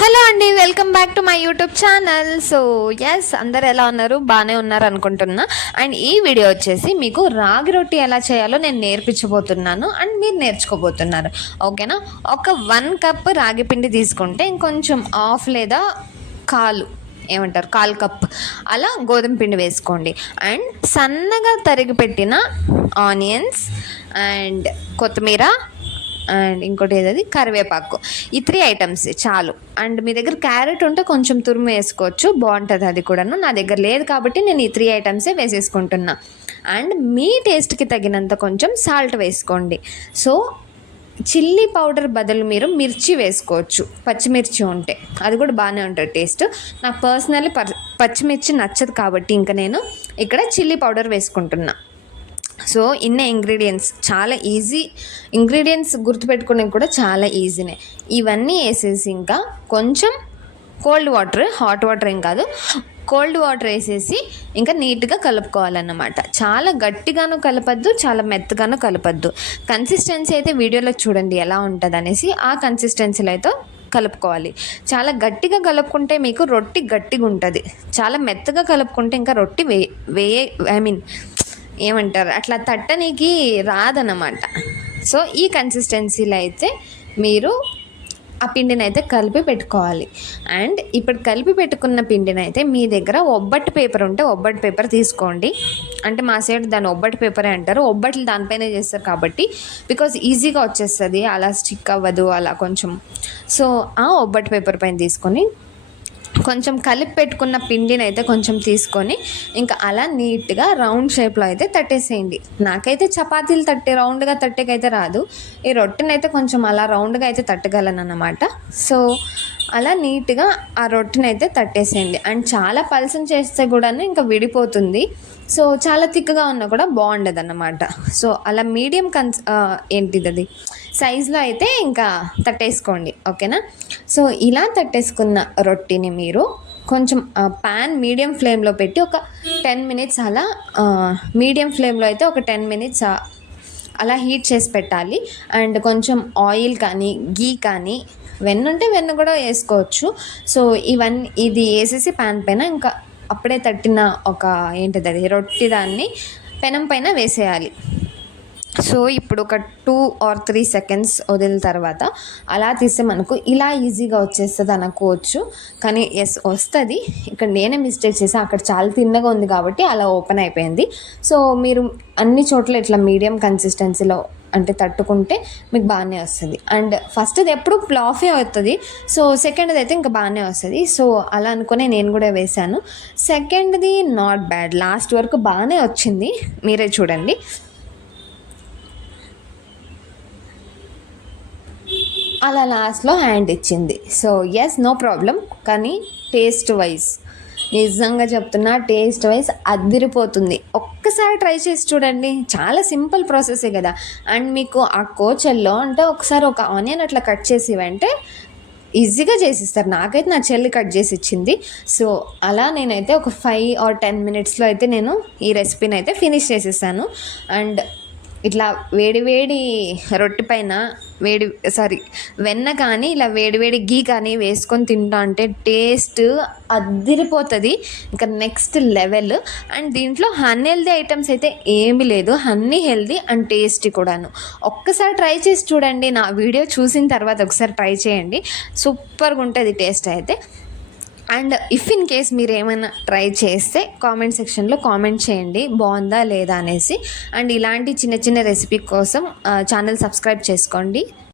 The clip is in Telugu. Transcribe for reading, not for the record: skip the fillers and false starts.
హలో అండి, welcome back to my YouTube channel. So yes, అందరు ఎలా ఉన్నారు? బాగానే ఉన్నారు అనుకుంటున్నా. అండ్ ఈ వీడియో వచ్చేసి మీకు రాగి రొట్టి ఎలా చేయాలో నేను నేర్పించబోతున్నాను అండ్ మీరు నేర్చుకోబోతున్నారు. ఓకేనా? ఒక 1 కప్ రాగి పిండి తీసుకుంటే ఇంకొంచెం హాఫ్ లేదా కాలు ఏమంటారు 1/4 కప్ అలా గోధుమ పిండి వేసుకోండి. అండ్ సన్నగా తరిగి పెట్టిన ఆనియన్స్ అండ్ కొత్తిమీర అండ్ ఇంకోటి ఏదది కరివేపాకు. ఈ 3 ఐటమ్స్ చాలు. అండ్ మీ దగ్గర క్యారెట్ ఉంటే కొంచెం తురుము వేసుకోవచ్చు, బాగుంటుంది అది కూడాను. నా దగ్గర లేదు కాబట్టి నేను ఈ 3 ఐటమ్సే వేసేసుకుంటున్నా. అండ్ మీ టేస్ట్కి తగినంత కొంచెం సాల్ట్ వేసుకోండి. సో చిల్లీ పౌడర్ బదులు మీరు మిర్చి వేసుకోవచ్చు, పచ్చిమిర్చి ఉంటే అది కూడా బాగానే ఉంటుంది టేస్ట్. నాకు పర్సనల్లీ పచ్చిమిర్చి నచ్చదు కాబట్టి ఇంకా నేను ఇక్కడ చిల్లీ పౌడర్ వేసుకుంటున్నా. సో ఇన్నే ఇంగ్రీడియంట్స్, చాలా ఈజీ ఇంగ్రీడియంట్స్, గుర్తుపెట్టుకోవడానికి కూడా చాలా ఈజీనే. ఇవన్నీ వేసేసి ఇంకా కొంచెం కోల్డ్ వాటర్, హాట్ వాటర్ ఏం కాదు, కోల్డ్ వాటర్ వేసేసి ఇంకా నీట్గా కలుపుకోవాలన్నమాట. చాలా గట్టిగాను కలపద్దు, చాలా మెత్తగాను కలపద్దు. కన్సిస్టెన్సీ అయితే వీడియోలో చూడండి ఎలా ఉంటుంది అనేసి, ఆ కన్సిస్టెన్సీలో అయితే కలుపుకోవాలి. చాలా గట్టిగా కలుపుకుంటే మీకు రొట్టి గట్టిగా ఉంటుంది, చాలా మెత్తగా కలుపుకుంటే ఇంకా రొట్టి ఏమంటారు అట్లా తట్టనికి రాదన్నమాట. సో ఈ కన్సిస్టెన్సీలో అయితే మీరు ఆ పిండిని అయితే కలిపి పెట్టుకోవాలి. అండ్ ఇప్పుడు కలిపి పెట్టుకున్న పిండిని అయితే మీ దగ్గర ఒబ్బట్టు పేపర్ ఉంటే ఒబ్బట్టు పేపర్ తీసుకోండి. అంటే మా సైడ్ దాన్ని ఒబ్బట్టు పేపరే అంటారు. ఒబ్బట్లు దానిపైనే చేస్తారు కాబట్టి బికాజ్ ఈజీగా వచ్చేస్తుంది, అలా స్టిక్ అవ్వదు అలా కొంచెం. సో ఆ ఒబ్బట్టు పేపర్ పైన తీసుకొని కొంచెం కలిపి పెట్టుకున్న పిండిని అయితే కొంచెం తీసుకొని ఇంకా అలా నీట్గా రౌండ్ షేప్లో అయితే తట్టేసేయండి. నాకైతే చపాతీలు రౌండ్గా తట్టేకైతే రాదు, ఈ రొట్టెని అయితే కొంచెం అలా రౌండ్గా అయితే తట్టగలను అన్నమాట. సో అలా నీట్గా ఆ రొట్టెని అయితే తట్టేసేయండి. అండ్ చాలా పలసం చేస్తే కూడా ఇంకా విడిపోతుంది. సో చాలా థిక్గా ఉన్నా కూడా బాగుండదు అన్నమాట. సో అలా మీడియం ఏంటిది సైజులో అయితే ఇంకా తట్టేసుకోండి. ఓకేనా? సో ఇలా తట్టేసుకున్న రొట్టిని మీరు కొంచెం ప్యాన్ మీడియం ఫ్లేమ్లో పెట్టి ఒక 10 మినిట్స్ అలా మీడియం ఫ్లేమ్లో అయితే ఒక 10 మినిట్స్ అలా హీట్ చేసి పెట్టాలి. అండ్ కొంచెం ఆయిల్ కానీ గీ కానీ వెన్న ఉంటే వెన్న కూడా వేసుకోవచ్చు. సో ఇది వేసేసి ప్యాన్ పైన ఇంకా అప్పుడే తట్టిన ఒక ఏంటిది అది రొట్టి దాన్ని పెనం పైన వేసేయాలి. సో ఇప్పుడు ఒక 2 or 3 సెకండ్స్ వదిలిన తర్వాత అలా తీస్తే మనకు ఇలా ఈజీగా వచ్చేస్తుంది అనుకోవచ్చు. కానీ ఎస్ వస్తుంది. ఇక్కడ నేనే మిస్టేక్ చేసాను, అక్కడ చాలా తిన్నగా ఉంది కాబట్టి అలా ఓపెన్ అయిపోయింది. సో మీరు అన్ని చోట్ల ఇట్లా మీడియం కన్సిస్టెన్సీలో అంటే తట్టుకుంటే మీకు బాగానే వస్తుంది. అండ్ ఫస్ట్ది ఎప్పుడు ప్లాఫే అవుతుంది, సో సెకండ్ది అయితే ఇంకా బాగానే వస్తుంది. సో అలా అనుకునే నేను కూడా వేశాను. సెకండ్ది నాట్ బ్యాడ్, లాస్ట్ వరకు బాగానే వచ్చింది, మీరే చూడండి. అలా లాస్ట్లో హ్యాండ్ ఇచ్చింది. So yes, no problem. కానీ టేస్ట్ వైజ్ నిజంగా చెప్తున్నా, టేస్ట్ వైజ్ అదిరిపోతుంది. ఒక్కసారి ట్రై చేసి చూడండి, చాలా సింపుల్ ప్రాసెసే కదా. అండ్ మీకు ఆ కోచల్లో అంటే ఒకసారి ఒక ఆనియన్ అట్లా కట్ చేసి ఇవ్వంటే ఈజీగా చేసిస్తారు. నాకైతే నా చెల్లి కట్ చేసి ఇచ్చింది. సో అలా నేనైతే ఒక 5 or 10 మినిట్స్లో అయితే నేను ఈ రెసిపీని అయితే ఫినిష్ చేసేసాను. అండ్ ఇట్లా వేడి రొట్టె పైన వెన్న కానీ ఇలా వేడి గీ కానీ వేసుకొని తింటా అంటే టేస్ట్ అదిరిపోతుంది, ఇంకా నెక్స్ట్ లెవెల్. అండ్ దీంట్లో అన్హెల్దీ ఐటమ్స్ అయితే ఏమీ లేదు, అన్నీ హెల్దీ అండ్ టేస్టీ కూడాను. ఒక్కసారి ట్రై చేసి చూడండి, నా వీడియో చూసిన తర్వాత ఒకసారి ట్రై చేయండి, సూపర్గా ఉంటుంది టేస్ట్ అయితే. అండ్ ఇఫ్ ఇన్ కేస్ మీరు ఏమైనా ట్రై చేస్తే కామెంట్ సెక్షన్లో కామెంట్ చేయండి బాగుందా లేదా అనేసి. అండ్ ఇలాంటి చిన్న రెసిపీ కోసం ఛానల్ సబ్స్క్రైబ్ చేసుకోండి.